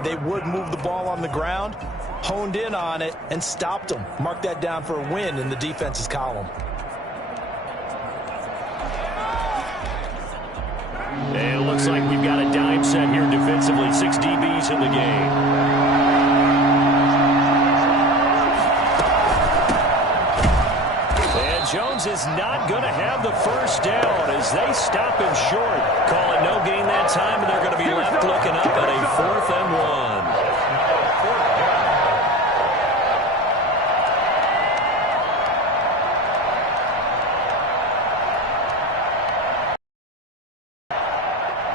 They would move the ball on the ground, honed in on it, and stopped them. Mark that down for a win in the defense's column. And it looks like we've got a dime set here defensively. 6 DBs in the game. And Jones is not going to have the first down as they stop him short. Call it no gain that time, and they're going to be left looking up at a 4th and 1.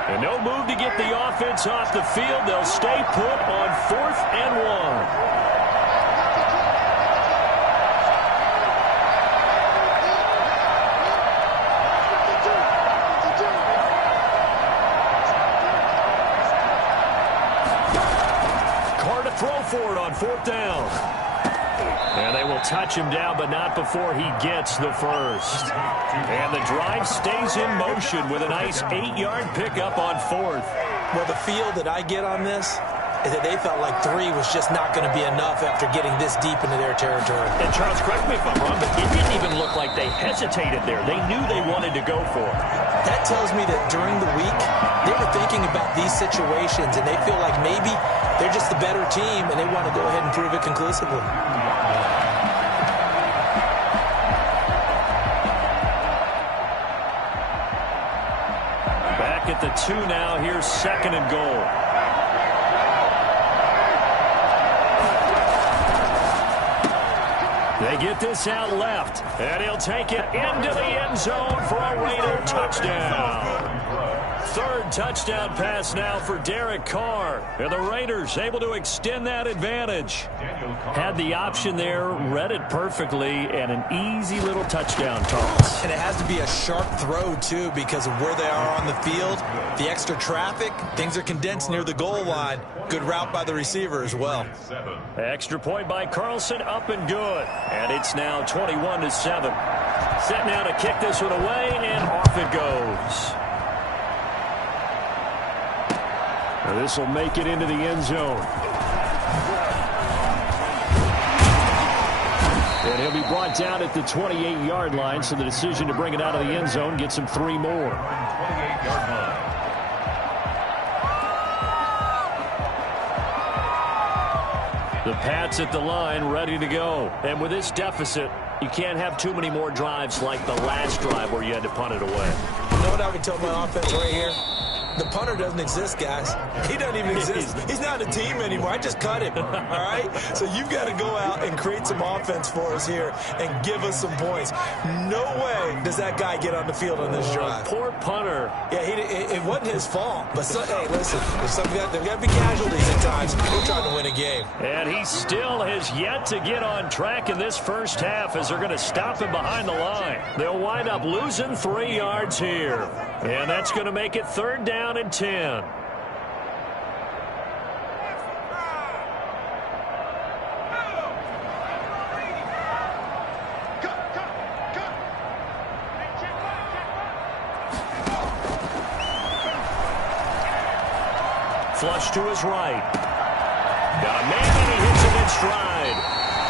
And no move to get the offense off the field. They'll stay put on 4th and 1. Throw for it on 4th down. And they will touch him down, but not before he gets the first. And the drive stays in motion with a nice 8-yard pickup on 4th. Well, the feel that I get on this is that they felt like 3 was just not going to be enough after getting this deep into their territory. And Charles, correct me if I'm wrong, but it didn't even look like they hesitated there. They knew they wanted to go for it. That tells me that during the week, they were thinking about these situations, and they feel like maybe they're just the better team, and they want to go ahead and prove it conclusively. Back at the 2 now. Here's 2nd and goal. They get this out left, and he'll take it into the end zone for a Raider touchdown. 3rd touchdown pass now for Derek Carr. And the Raiders able to extend that advantage. Had the option there, read it perfectly, and an easy little touchdown toss. And it has to be a sharp throw, too, because of where they are on the field. The extra traffic, things are condensed near the goal line. Good route by the receiver as well. Extra point by Carlson, up and good. And it's now 21-7. Set now to kick this one away, and off it goes. This will make it into the end zone. And he'll be brought down at the 28-yard line, so the decision to bring it out of the end zone gets him 3 more. The Pats at the line, ready to go. And with this deficit, you can't have too many more drives like the last drive where you had to punt it away. You know what I can tell my offense right here? The punter doesn't exist, guys. He doesn't even exist. He's not a team anymore. I just cut him, all right? So you've got to go out and create some offense for us here and give us some points. No way does that guy get on the field on this drive. Poor punter. Yeah, it wasn't his fault. But, hey, listen, there's got to be casualties at times. We're trying to win a game. And he still has yet to get on track in this first half as they're going to stop him behind the line. They'll wind up losing 3 yards here. And that's going to make it 3rd down and 10. Flush to his right. Got a man, and he hits him in stride.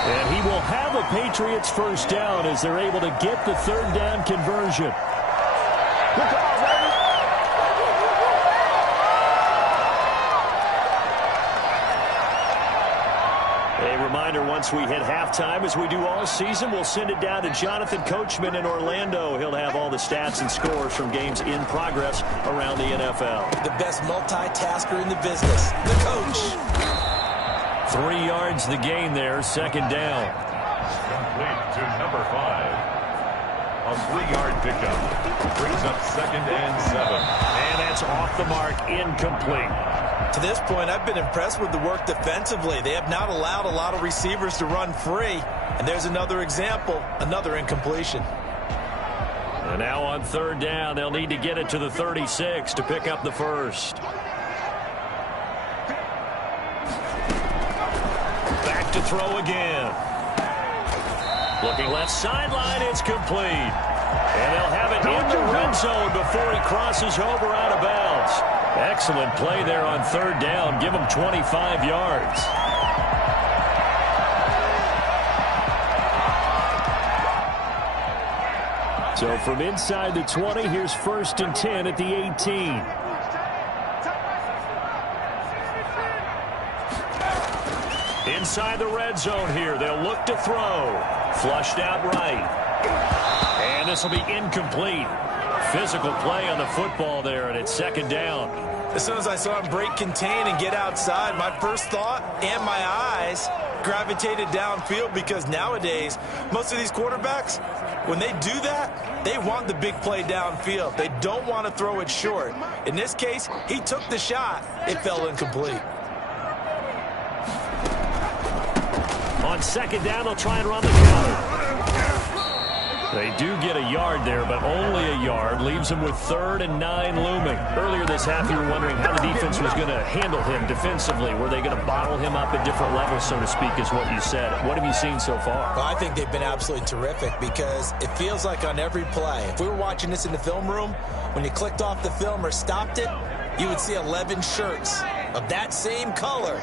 And he will have a Patriots first down as they're able to get the 3rd down conversion. A reminder, once we hit halftime, as we do all season, we'll send it down to Jonathan Coachman in Orlando. He'll have all the stats and scores from games in progress around the NFL. The best multitasker in the business, the coach. 3 yards the gain there, 2nd down. Complete to number 5. A 3-yard pickup brings up 2nd and 7. And that's off the mark, incomplete. To this point, I've been impressed with the work defensively. They have not allowed a lot of receivers to run free. And there's another example, another incompletion. And now on 3rd down, they'll need to get it to the 36 to pick up the first. Back to throw again. Looking left sideline, it's complete. And they'll have it in the red zone before he crosses over out of bounds. Excellent play there on third down. Give them 25 yards. So from inside the 20, here's 1st and 10 at the 18. Inside the red zone here. They'll look to throw. Flushed out right. And this will be incomplete. Physical play on the football there, and it's 2nd down. As soon as I saw him break contain and get outside, my first thought and my eyes gravitated downfield, because nowadays, most of these quarterbacks, when they do that, they want the big play downfield. They don't want to throw it short. In this case, he took the shot. It fell incomplete. On 2nd down, they'll try and run the counter. They do get a yard there, but only a yard. Leaves them with 3rd and 9 looming. Earlier this half, you were wondering how the defense was going to handle him defensively. Were they going to bottle him up at different levels, so to speak, is what you said. What have you seen so far? Well, I think they've been absolutely terrific, because it feels like on every play, if we were watching this in the film room, when you clicked off the film or stopped it, you would see 11 shirts of that same color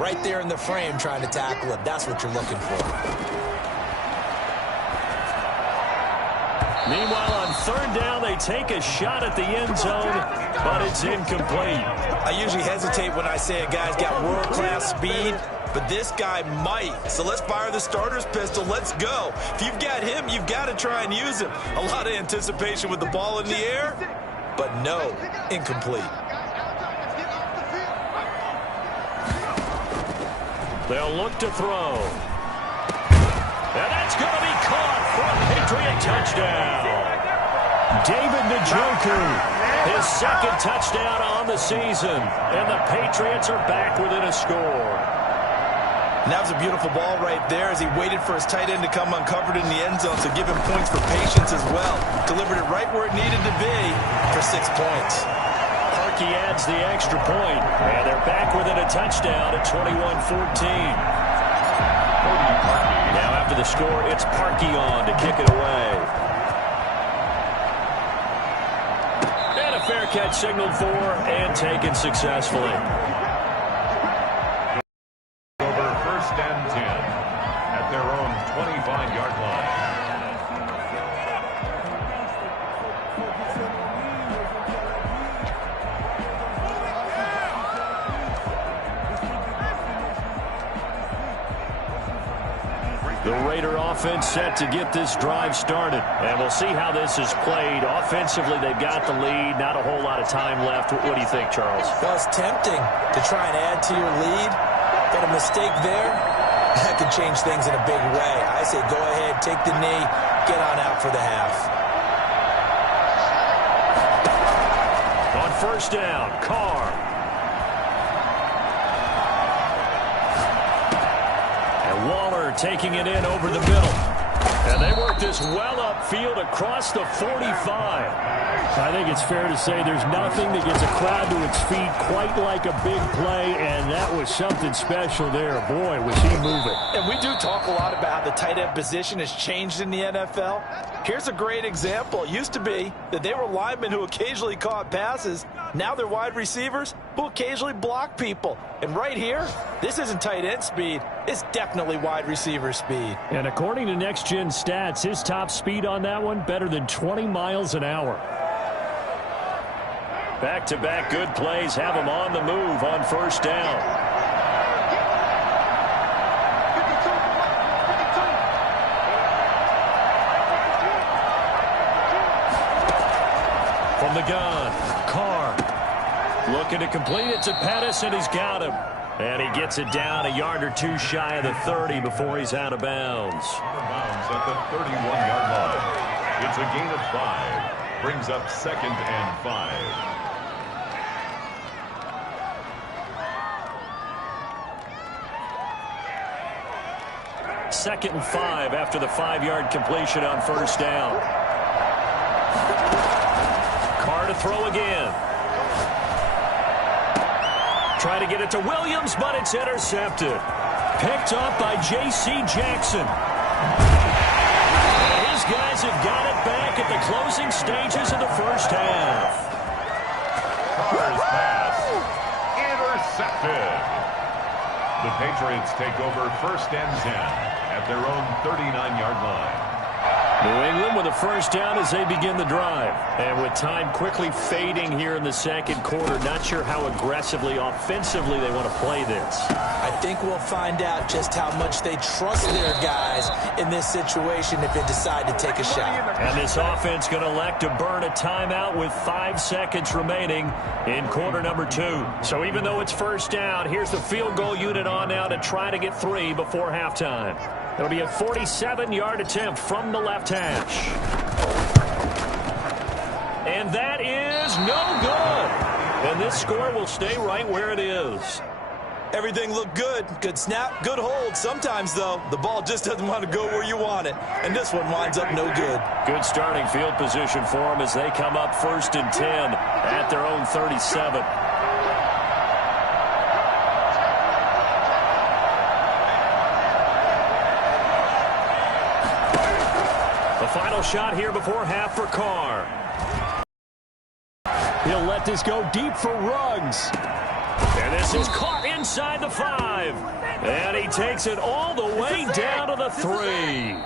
right there in the frame trying to tackle it. That's what you're looking for. Meanwhile, on 3rd down, they take a shot at the end zone, but it's incomplete. I usually hesitate when I say a guy's got world-class speed, but this guy might. So let's fire the starter's pistol. Let's go. If you've got him, you've got to try and use him. A lot of anticipation with the ball in the air, but no, incomplete. They'll look to throw. And that's going to be caught for a Patriot touchdown. David Njoku, his 2nd touchdown on the season. And the Patriots are back within a score. And that was a beautiful ball right there as he waited for his tight end to come uncovered in the end zone, so give him points for patience as well. Delivered it right where it needed to be for 6 points. Parkey adds the extra point, and they're back within a touchdown at 21-14. Now after the score, it's Parkey on to kick it away. And a fair catch signaled for and taken successfully. Over 1st and 10 at their own 25-yard line. The Raider offense set to get this drive started. And we'll see how this is played. Offensively, they've got the lead. Not a whole lot of time left. What do you think, Charles? Well, it's tempting to try and add to your lead, but a mistake there, that could change things in a big way. I say go ahead, take the knee, get on out for the half. On 1st down, Carr. Waller taking it in over the middle. And they work this well upfield across the 45. I think it's fair to say there's nothing that gets a crowd to its feet quite like a big play, and that was something special there. Boy, was he moving. And we do talk a lot about how the tight end position has changed in the NFL. Here's a great example. It used to be that they were linemen who occasionally caught passes. Now they're wide receivers who occasionally block people. And right here, this isn't tight end speed. It's definitely wide receiver speed. And according to Next Gen Stats, his top speed on that one, better than 20 miles an hour. Back-to-back good plays have him on the move on 1st down. From the gun, Carr looking to complete it to Pettis, and he's got him. And he gets it down a yard or two shy of the 30 before he's out of bounds. At the 31-yard line. It's a gain of 5. Brings up 2nd and 5. Second and 5 after the 5-yard completion on 1st down. Carr to throw again. Try to get it to Williams, but it's intercepted. Picked up by J.C. Jackson. And his guys have got it back at the closing stages of the 1st half. Carr's pass. Intercepted. The Patriots take over 1st and 10 at their own 39-yard line. New England with a first down as they begin the drive. And with time quickly fading here in the second quarter, not sure how aggressively, offensively they want to play this. I think we'll find out just how much they trust their guys in this situation if they decide to take a shot. And this offense going to elect to burn a timeout with 5 seconds remaining in quarter number 2. So even though it's first down, here's the field goal unit on now to try to get 3 before halftime. It'll be a 47-yard attempt from the left hash. And that is no good. And this score will stay right where it is. Everything looked good. Good snap, good hold. Sometimes, though, the ball just doesn't want to go where you want it. And this one winds up no good. Good starting field position for them as they come up 1st and 10 at their own 37. The final shot here before half for Carr. He'll let this go deep for Ruggs. And this is caught inside the 5. And he takes it all the way down to the 3.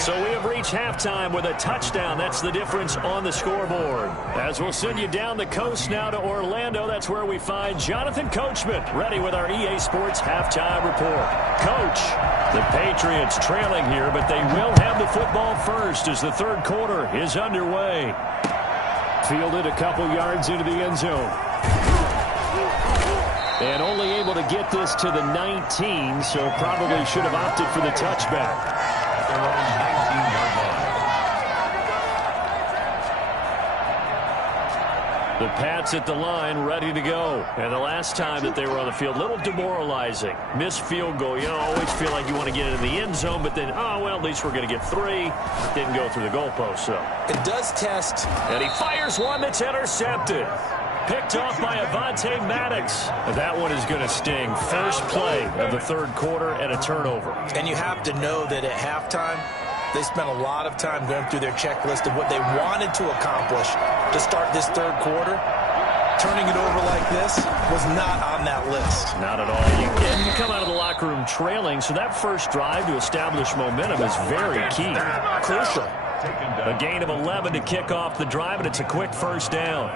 So we have reached halftime with a touchdown. That's the difference on the scoreboard. As we'll send you down the coast now to Orlando, that's where we find Jonathan Coachman ready with our EA Sports halftime report. Coach, the Patriots trailing here, but they will have the football first as the third quarter is underway. Fielded a couple yards into the end zone. And only able to get this to the 19, so probably should have opted for the touchback. At their own 19-yard line. The Pats at the line, ready to go. And the last time that they were on the field, a little demoralizing. Missed field goal. You know, always feel like you want to get into the end zone, but then, oh, well, at least we're going to get 3. Didn't go through the goalpost, so. It does test. And he fires one that's intercepted. Picked off by Avonte Maddox. That one is going to sting. First play of the third quarter and a turnover. And you have to know that at halftime, they spent a lot of time going through their checklist of what they wanted to accomplish to start this third quarter. Turning it over like this was not on that list. Not at all. You come out of the locker room trailing, so that first drive to establish momentum is very key. Crucial. A gain of 11 to kick off the drive, and it's a quick first down.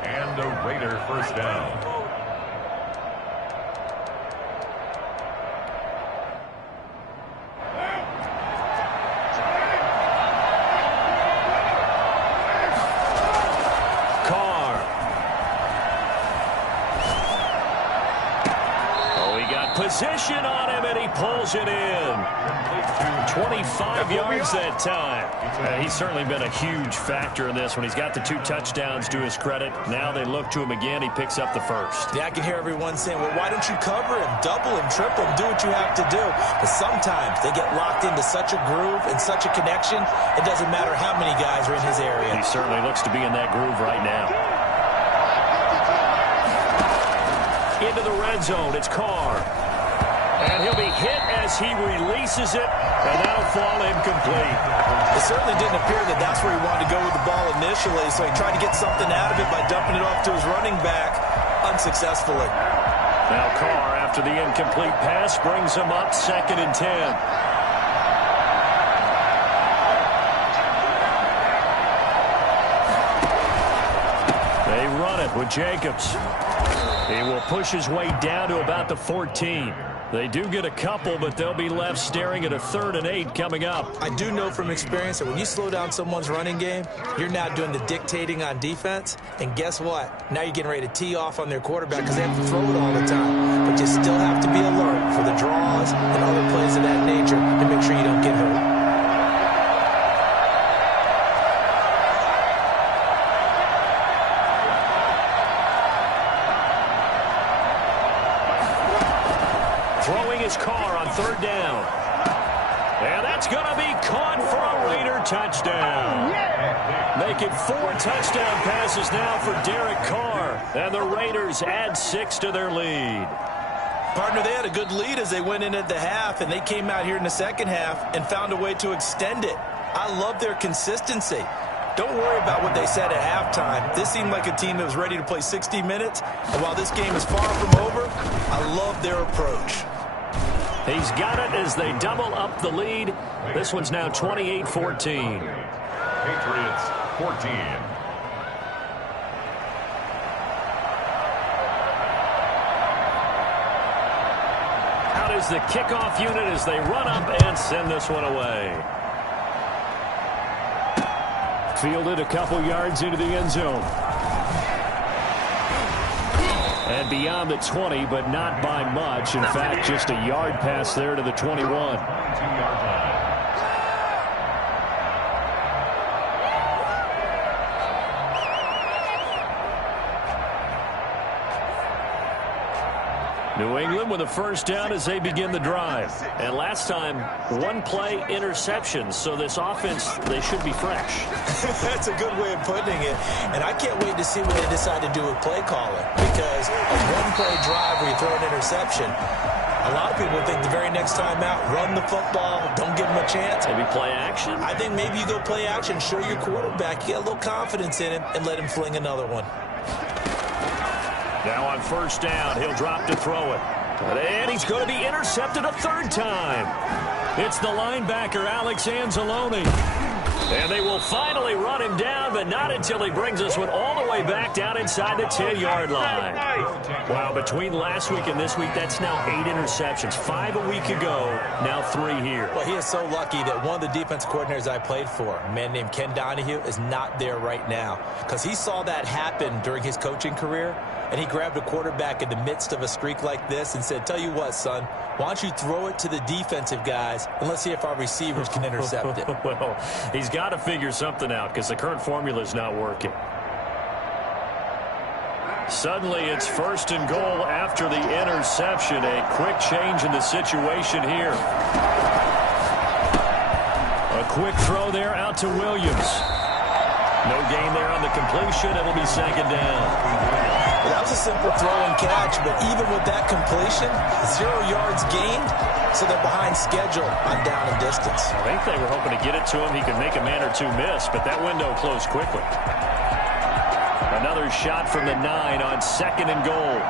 And a Raider first down. Carr. Oh, he got position on him, and he pulls it in. 25 yards that time. He's certainly been a huge factor in this when he's got the 2 touchdowns to his credit. Now they look to him again. He picks up the first. Yeah, I can hear everyone saying, well, why don't you cover him, double him, triple him, do what you have to do. But sometimes they get locked into such a groove and such a connection, it doesn't matter how many guys are in his area. He certainly looks to be in that groove right now. Into the red zone, it's Carr. And he'll be hit as he releases it, and that'll fall incomplete. It certainly didn't appear that that's where he wanted to go with the ball initially, so he tried to get something out of it by dumping it off to his running back unsuccessfully. Now Carr, after the incomplete pass, brings him up 2nd and 10. They run it with Jacobs. He will push his way down to about the 14. They do get a couple, but they'll be left staring at a 3rd and 8 coming up. I do know from experience that when you slow down someone's running game, you're now doing the dictating on defense. And guess what? Now you're getting ready to tee off on their quarterback because they have to throw it all the time. But you still have to be alert for the draws and other plays of that nature to make sure you don't get hurt. Carr on 3rd down. And that's going to be caught for a Raider touchdown. Making 4 touchdown passes now for Derek Carr. And the Raiders add 6 to their lead. Partner, they had a good lead as they went in at the half, and they came out here in the second half and found a way to extend it. I love their consistency. Don't worry about what they said at halftime. This seemed like a team that was ready to play 60 minutes. And while this game is far from over, I love their approach. He's got it as they double up the lead. This one's now 28-14. Patriots 14. Out is the kickoff unit as they run up and send this one away. Fielded a couple yards into the end zone. And beyond the 20, but not by much. In fact, just a yard pass there to the 21. 22-yard line. New England with a first down as they begin the drive. And last time, one play interception. So this offense, they should be fresh. That's a good way of putting it. And I can't wait to see what they decide to do with play calling. Because a one-play drive where you throw an interception, a lot of people think the very next time out, run the football, don't give them a chance. Maybe play action? I think maybe you go play action, show your quarterback, you get a little confidence in him, and let him fling another one. Now on first down, he'll drop to throw it. And he's going to be intercepted a third time. It's the linebacker, Alex Anzalone. And they will finally run him down, but not until he brings this one all the way back down inside the 10-yard line. Wow, between last week and this week, that's now 8 interceptions. 5 a week ago, now 3 here. Well, he is so lucky that one of the defense coordinators I played for, a man named Ken Donahue, is not there right now. Because he saw that happen during his coaching career, and he grabbed a quarterback in the midst of a streak like this and said, tell you what, son, why don't you throw it to the defensive guys, and let's see if our receivers can intercept it. Well, he's got to figure something out because the current formula is not working. Suddenly, it's first and goal after the interception. A quick change in the situation here. A quick throw there out to Williams. No gain there on the completion. It'll be second down. That was a simple throw and catch, but even with that completion, 0 yards gained, so they're behind schedule on down and distance. I think they were hoping to get it to him. He could make a man or two miss, but that window closed quickly. Another shot from the 9 on second and goal.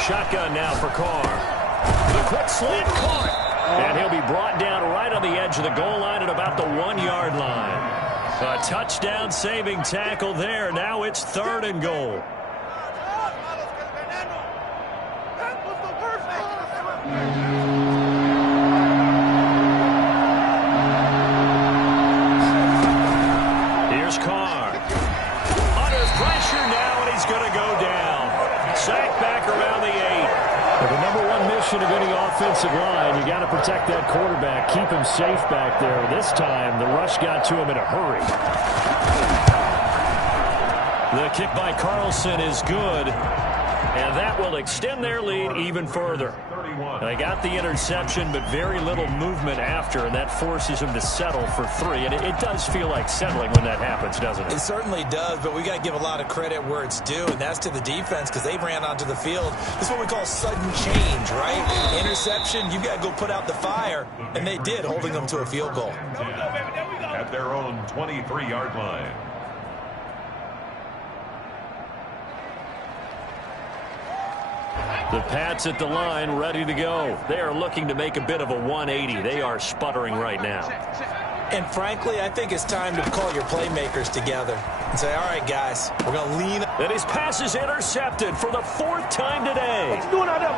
Shotgun now for Carr. The quick slant caught. And he'll be brought down right on the edge of the goal line at about the 1-yard line. A touchdown-saving tackle there. Now it's third and goal. Here's Carr. Under pressure now, and he's going to go down. Sacked back around the 8. The number one mission of any offensive line, you got to protect that quarterback, keep him safe back there. This time, the rush got to him in a hurry. The kick by Carlson is good, and that will extend their lead even further. They got the interception, but very little movement after, and that forces them to settle for 3. And it does feel like settling when that happens, doesn't it? It certainly does, but we got to give a lot of credit where it's due, and that's to the defense because they ran onto the field. This is what we call sudden change, right? Interception, you got to go put out the fire, and they did, holding them to a field goal. At their own 23-yard line. The Pats at the line, ready to go. They are looking to make a bit of a 180. They are sputtering right now. And frankly, I think it's time to call your playmakers together and say, all right, guys, we're going to lean. And his pass is intercepted for the 4th time today.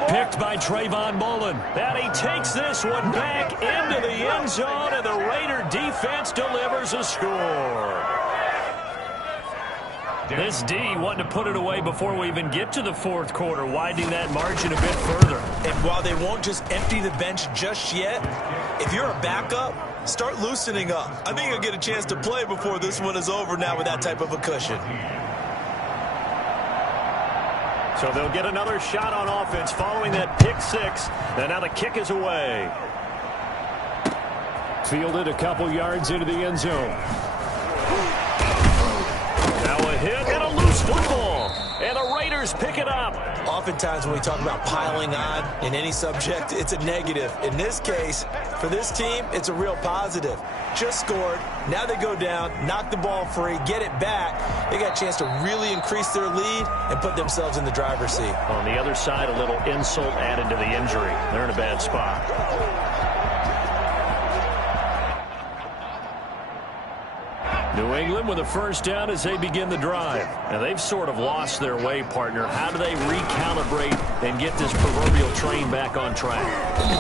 Picked by Trayvon Mullen. And he takes this one back into the end zone, and the Raider defense delivers a score. This D wanting to put it away before we even get to the 4th quarter, widening that margin a bit further. And while they won't just empty the bench just yet, if you're a backup, start loosening up. I think you'll get a chance to play before this one is over now with that type of a cushion. So they'll get another shot on offense following that pick 6. And now the kick is away. Fielded a couple yards into the end zone. Now a hit and a loose football. And the Raiders Raiders pick it up. Oftentimes when we talk about piling on in any subject, it's a negative. In this case, for this team, it's a real positive. Just scored. Now they go down, knock the ball free, get it back. They got a chance to really increase their lead and put themselves in the driver's seat. On the other side, a little insult added to the injury. They're in a bad spot. New England with a first down as they begin the drive. Now, they've sort of lost their way, partner. How do they recalibrate and get this proverbial train back on track?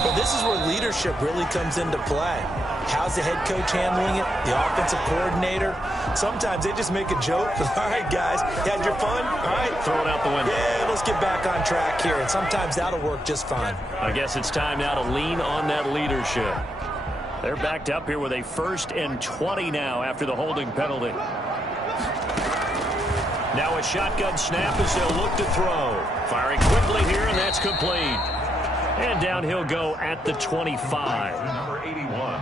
Well, this is where leadership really comes into play. How's the head coach handling it? The offensive coordinator? Sometimes they just make a joke. All right, guys, had your fun? All right. Throw it out the window. Yeah, let's get back on track here. And sometimes that'll work just fine. I guess it's time now to lean on that leadership. They're backed up here with a 1st and 20 now after the holding penalty. Now a shotgun snap as they'll look to throw. Firing quickly here, and that's complete. And down he'll go at the 25. Number 81.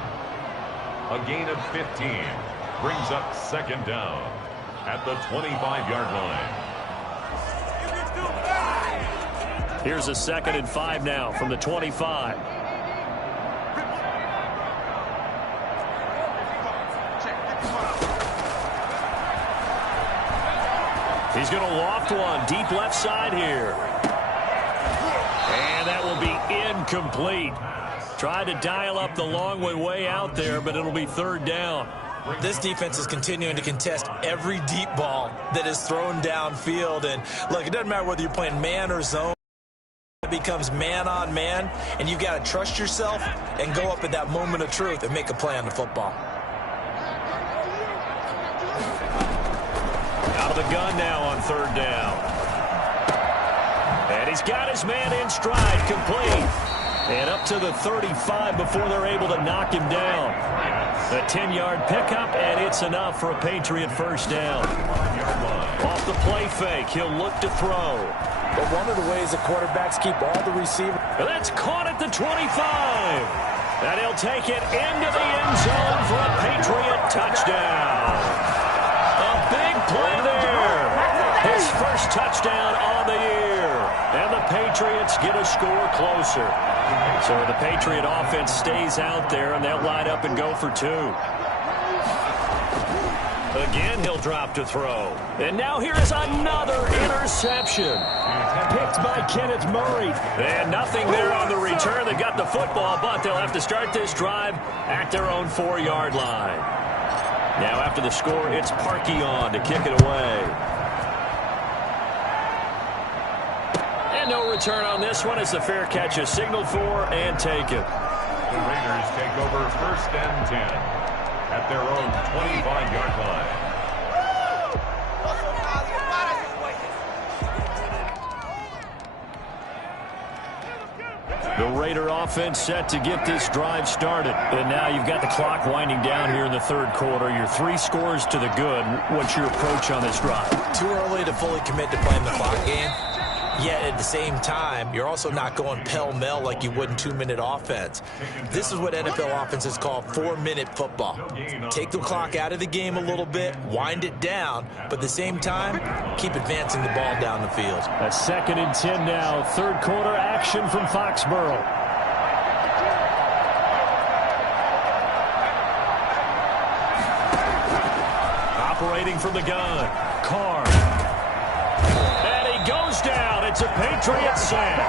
A gain of 15. Brings up 2nd down at the 25-yard line. Here's a 2nd and 5 now from the 25. He's going to loft one deep left side here. And that will be incomplete. Tried to dial up the long way out there, but it'll be 3rd down. This defense is continuing to contest every deep ball that is thrown downfield. And, look, it doesn't matter whether you're playing man or zone. It becomes man on man, and you've got to trust yourself and go up at that moment of truth and make a play on the football. Out of the gun now on 3rd down. And he's got his man in stride, complete. And up to the 35 before they're able to knock him down. A 10-yard pickup, and it's enough for a Patriot first down. Off the play fake, he'll look to throw. But one of the ways the quarterbacks keep all the receivers. That's caught at the 25. And he'll take it into the end zone for a Patriot touchdown. A big play there. His first touchdown on the year. And the Patriots get a score closer. So the Patriot offense stays out there, and they'll line up and go for 2. Again, he'll drop to throw. And now here is another interception. Picked by Kenneth Murray. And nothing there on the return. They got the football, but they'll have to start this drive at their own 4-yard line. Now after the score, it's Parkey on to kick it away. And no return on this one as the fair catch is signaled for and taken. The Raiders take over 1st and 10 at their own 25-yard line. The Raider offense set to get this drive started. And now you've got the clock winding down here in the 3rd quarter. You're 3 scores to the good. What's your approach on this drive? Too early to fully commit to playing the clock game. Yet at the same time, you're also not going pell-mell like you would in 2-minute offense. This is what NFL offenses call 4-minute football. Take the clock out of the game a little bit, wind it down, but at the same time, keep advancing the ball down the field. A 2nd and 10 now. 3rd quarter action from Foxborough. Operating from the gun. Carr. Goes down. It's a Patriot sack.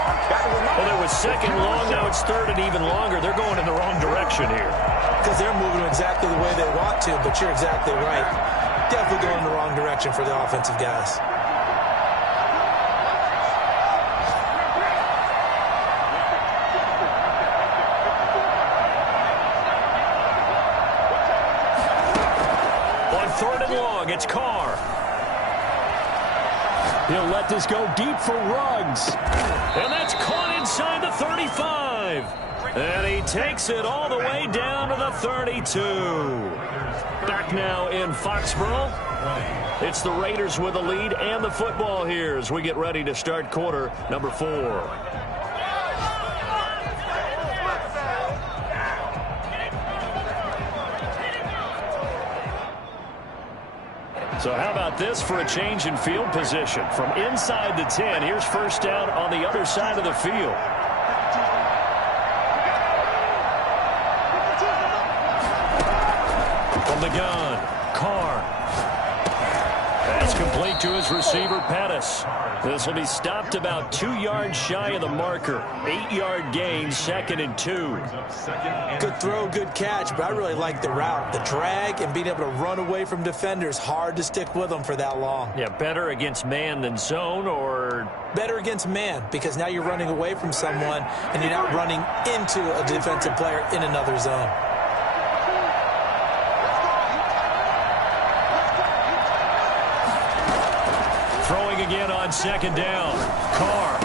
Well, it was 2nd long. Now it's 3rd and even longer. They're going in the wrong direction here. Because they're moving exactly the way they want to, but you're exactly right. Definitely going in the wrong direction for the offensive guys. On 3rd and long, it's Carr. He'll let this go deep for Ruggs. And that's caught inside the 35. And he takes it all the way down to the 32. Back now in Foxborough. It's the Raiders with the lead and the football here as we get ready to start quarter number 4. So how about this for a change in field position? From inside the 10, here's first down on the other side of the field. From the gun, Carr. That's complete to his receiver, Pettis. This will be stopped about 2 yards shy of the marker. 8-yard gain, 2nd and 2. Good throw, good catch, but I really like the route. The drag and being able to run away from defenders, hard to stick with them for that long. Yeah, better against man than zone, or? Better against man, because now you're running away from someone and you're not running into a defensive player in another zone. Throwing again on 2nd down. Carr.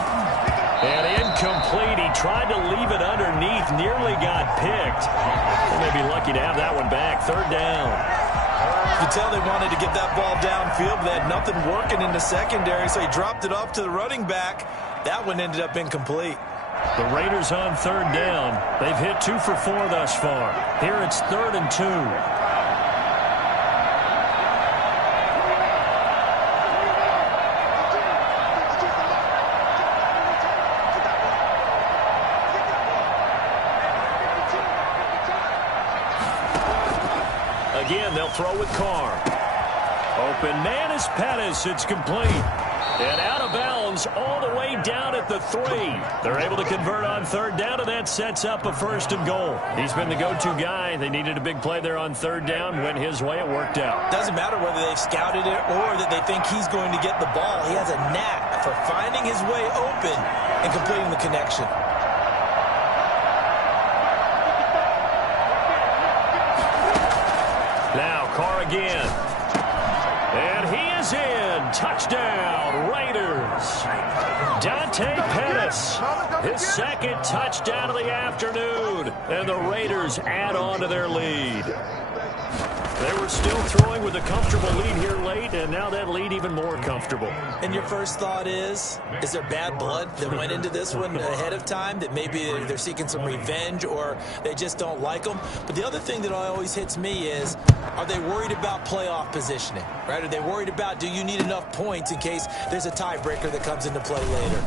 And incomplete. He tried to leave it underneath. Nearly got picked. They may be lucky to have that one back. 3rd down. You can tell they wanted to get that ball downfield, but they had nothing working in the secondary, so he dropped it off to the running back. That one ended up incomplete. The Raiders on 3rd down. They've hit 2 for 4 thus far. Here it's 3rd and 2. Again, they'll throw with Carr. Open man is Pettis. It's complete. And out of bounds all the way down at the 3. They're able to convert on 3rd down, and that sets up a 1st and goal. He's been the go-to guy. They needed a big play there on 3rd down. Went his way. It worked out. Doesn't matter whether they've scouted it or that they think he's going to get the ball. He has a knack for finding his way open and completing the connection. Now Carr again. And he is in. Touchdown, Raiders. Dante Pettis, his 2nd touchdown of the afternoon. And the Raiders add on to their lead. They were still throwing with a comfortable lead here late, and now that lead even more comfortable. And your first thought is there bad blood that went into this one ahead of time, that maybe they're seeking some revenge or they just don't like them? But the other thing that always hits me is, are they worried about playoff positioning, right? Are they worried about, do you need enough points in case there's a tiebreaker that comes into play later?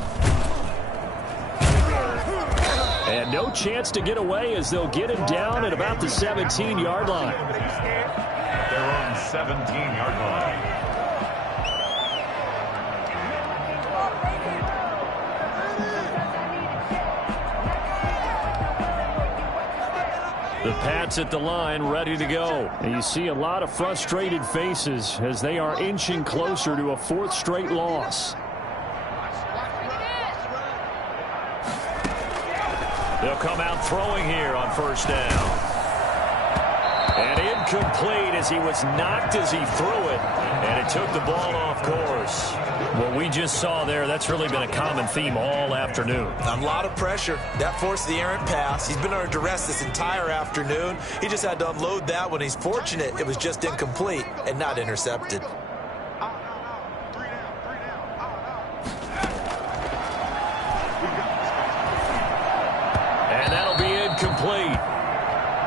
And no chance to get away as they'll get him down at about the 17-yard line. Their own 17-yard line. The Pats at the line, ready to go. And you see a lot of frustrated faces as they are inching closer to a 4th straight loss. They'll come out throwing here on 1st down. And incomplete as he was knocked as he threw it. And it took the ball off course. What we just saw there, that's really been a common theme all afternoon. A lot of pressure. That forced the errant pass. He's been under duress this entire afternoon. He just had to unload that one. He's fortunate it was just incomplete and not intercepted. And that'll be incomplete.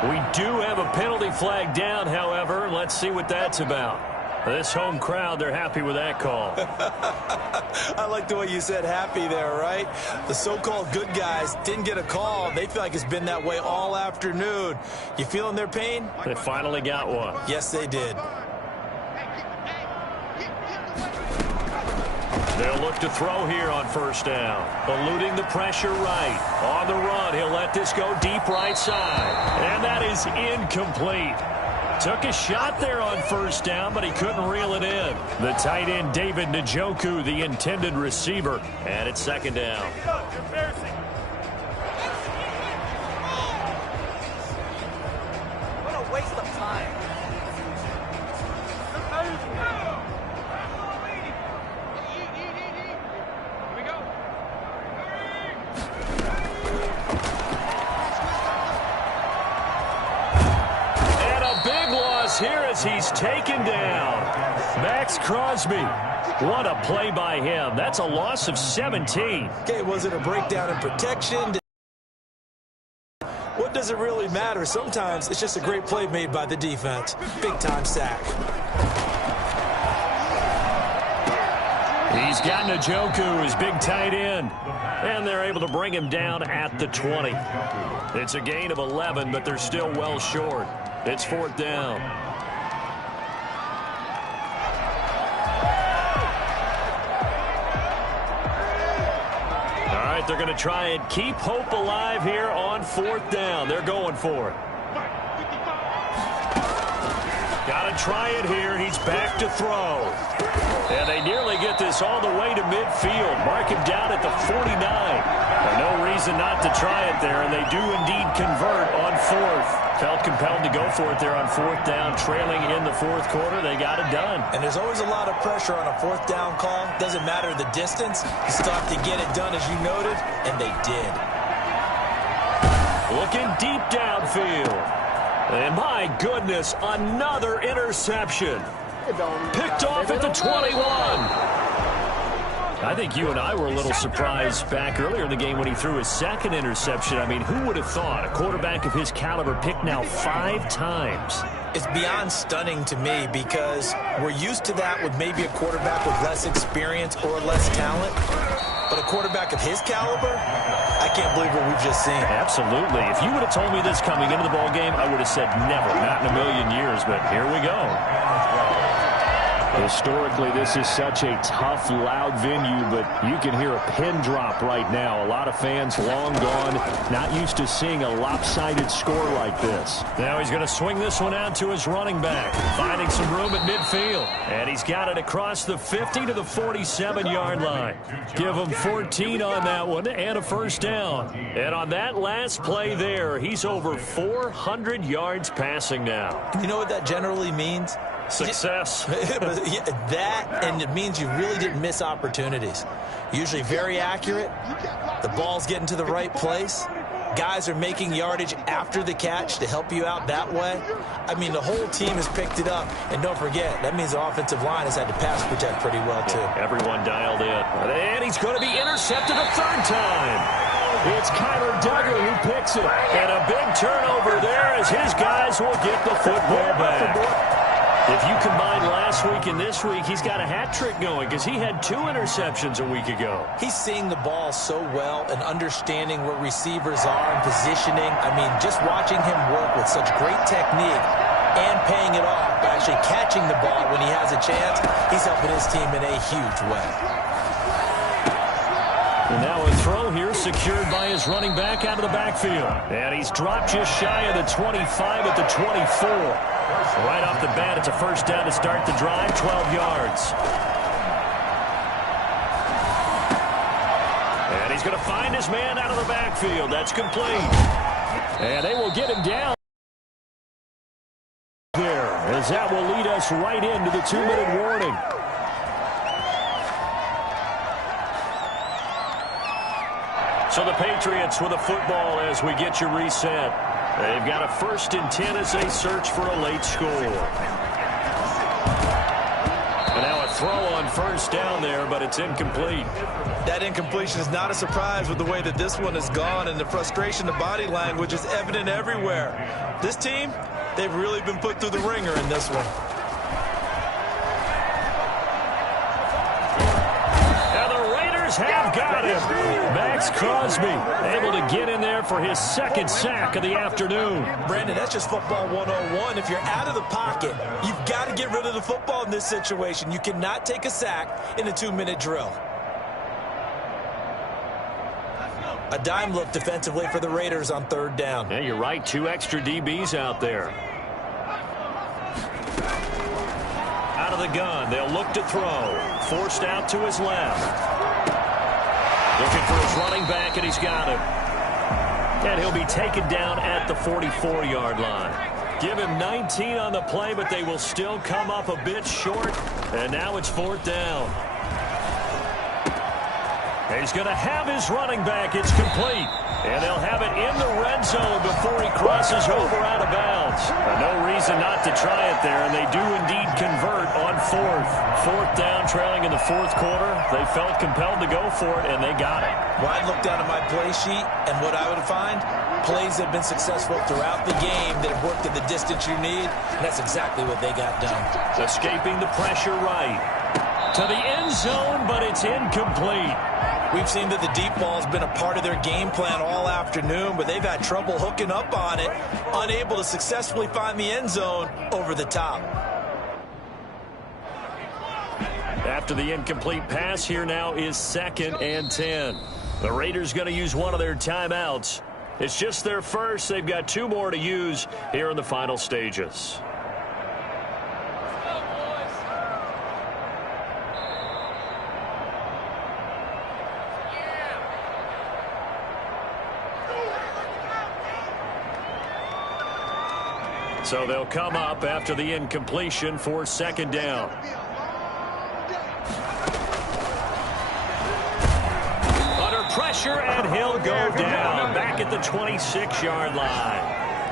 We do have a penalty flag down, however. Let's see what that's about. This home crowd, they're happy with that call. I like the way you said happy there, right? The so-called good guys didn't get a call. They feel like it's been that way all afternoon. You feeling their pain? They finally got one. Yes, they did. They'll look to throw here on 1st down. Eluding the pressure right. On the run, he'll let this go deep right side. And that is incomplete. Took a shot there on 1st down, but he couldn't reel it in. The tight end, David Njoku, the intended receiver. And it's 2nd down. What a waste of time. Here as he's taken down. Max Crosby. What a play by him. That's a loss of 17. Okay, was it a breakdown in protection? What does it really matter? Sometimes it's just a great play made by the defense. Big-time sack. He's got Njoku, his big tight end. And they're able to bring him down at the 20. It's a gain of 11, but they're still well short. It's 4th down. All right, they're going to try and keep hope alive here on 4th down. They're going for it. Got to try it here. He's back to throw. And they nearly get this all the way to midfield. Mark him down at the 49. No reason not to try it there, and they do indeed convert on 4th. Felt compelled to go for it there on 4th down, trailing in the 4th quarter. They got it done. And there's always a lot of pressure on a 4th down call. Doesn't matter the distance. You still have to get it done, as you noted, and they did. Looking deep downfield. And my goodness, another interception. Picked off at the 21. I think you and I were a little surprised back earlier in the game when he threw his 2nd interception. I mean, who would have thought a quarterback of his caliber picked now 5 times? It's beyond stunning to me because we're used to that with maybe a quarterback with less experience or less talent. But a quarterback of his caliber, I can't believe what we've just seen. Absolutely. If you would have told me this coming into the ball game, I would have said never, not in a million years. But here we go. Historically, this is such a tough, loud venue, but you can hear a pin drop right now. A lot of fans long gone, not used to seeing a lopsided score like this. Now he's going to swing this one out to his running back, finding some room at midfield. And he's got it across the 50 to the 47-yard line. Give him 14 on that one and a 1st down. And on that last play there, he's over 400 yards passing now. You know what that generally means? Success. That, and it means you really didn't miss opportunities. Usually very accurate. The ball's getting to the right place. Guys are making yardage after the catch to help you out that way. I mean, the whole team has picked it up. And don't forget, that means the offensive line has had to pass protect pretty well, too. Everyone dialed in. And he's going to be intercepted a 3rd time. It's Kyler Duggar who picks it. And a big turnover there as his guys will get the football back. If you combine last week and this week, he's got a hat trick going because he had 2 interceptions a week ago. He's seeing the ball so well and understanding where receivers are and positioning. I mean, just watching him work with such great technique and paying it off by actually catching the ball when he has a chance, he's helping his team in a huge way. And now a throw here secured by his running back out of the backfield. And he's dropped just shy of the 25 at the 24. Right off the bat, it's a 1st down to start the drive, 12 yards. And he's going to find his man out of the backfield. That's complete. And they will get him down there, as that will lead us right into the 2-minute warning. So the Patriots with a football as we get you reset. They've got a 1st and 10 as they search for a late score. And now a throw on 1st down there, but it's incomplete. That incompletion is not a surprise with the way that this one has gone, and the frustration, the body language is evident everywhere. This team, they've really been put through the ringer in this one. Have got him. Max Crosby able to get in there for his 2nd sack of the afternoon. Brandon, that's just football 101. If you're out of the pocket, you've got to get rid of the football in this situation. You cannot take a sack in a 2-minute drill. A dime look defensively for the Raiders on 3rd down. Yeah, you're right. 2 extra DBs out there. Out of the gun. They'll look to throw. Forced out to his left. Looking for his running back, and he's got him. And he'll be taken down at the 44-yard line. Give him 19 on the play, but they will still come up a bit short. And now it's 4th down. He's going to have his running back. It's complete. And they'll have it in the red zone before he crosses over out of bounds. No reason not to try it there, and they do indeed convert on 4th. 4th down, trailing in the 4th quarter. They felt compelled to go for it, and they got it. Well, I'd look down at my play sheet, and what I would find, plays that have been successful throughout the game that have worked at the distance you need, and that's exactly what they got done. Escaping the pressure right. To the end zone, but it's incomplete. We've seen that the deep ball has been a part of their game plan all afternoon, but they've had trouble hooking up on it, unable to successfully find the end zone over the top. After the incomplete pass, here now is 2nd and 10. The Raiders going to use one of their timeouts. It's just their first. They've got 2 more to use here in the final stages. So they'll come up after the incompletion for 2nd down. Under pressure, and he'll go down back at the 26-yard line.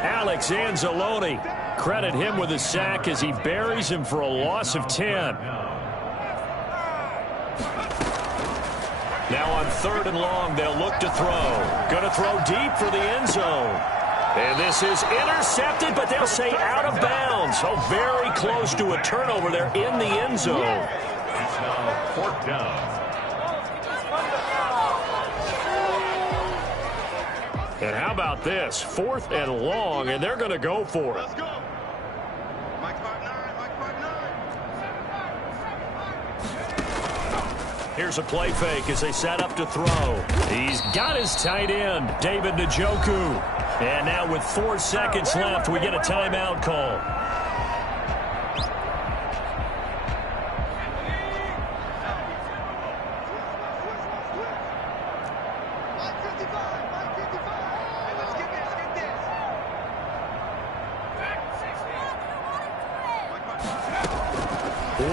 Alex Anzalone, credit him with a sack as he buries him for a loss of 10. Now on 3rd and long, they'll look to throw. Going to throw deep for the end zone. And this is intercepted, but they'll say out of bounds. So very close to a turnover there in the end zone. It's now 4th down. And how about this? 4th and long, and they're going to go for it. Here's a play fake as they set up to throw. He's got his tight end, David Njoku. And now with 4 seconds left, we get a timeout call.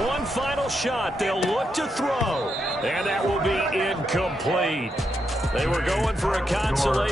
One final shot. They'll look to throw. And that will be incomplete. They were going for a consolation.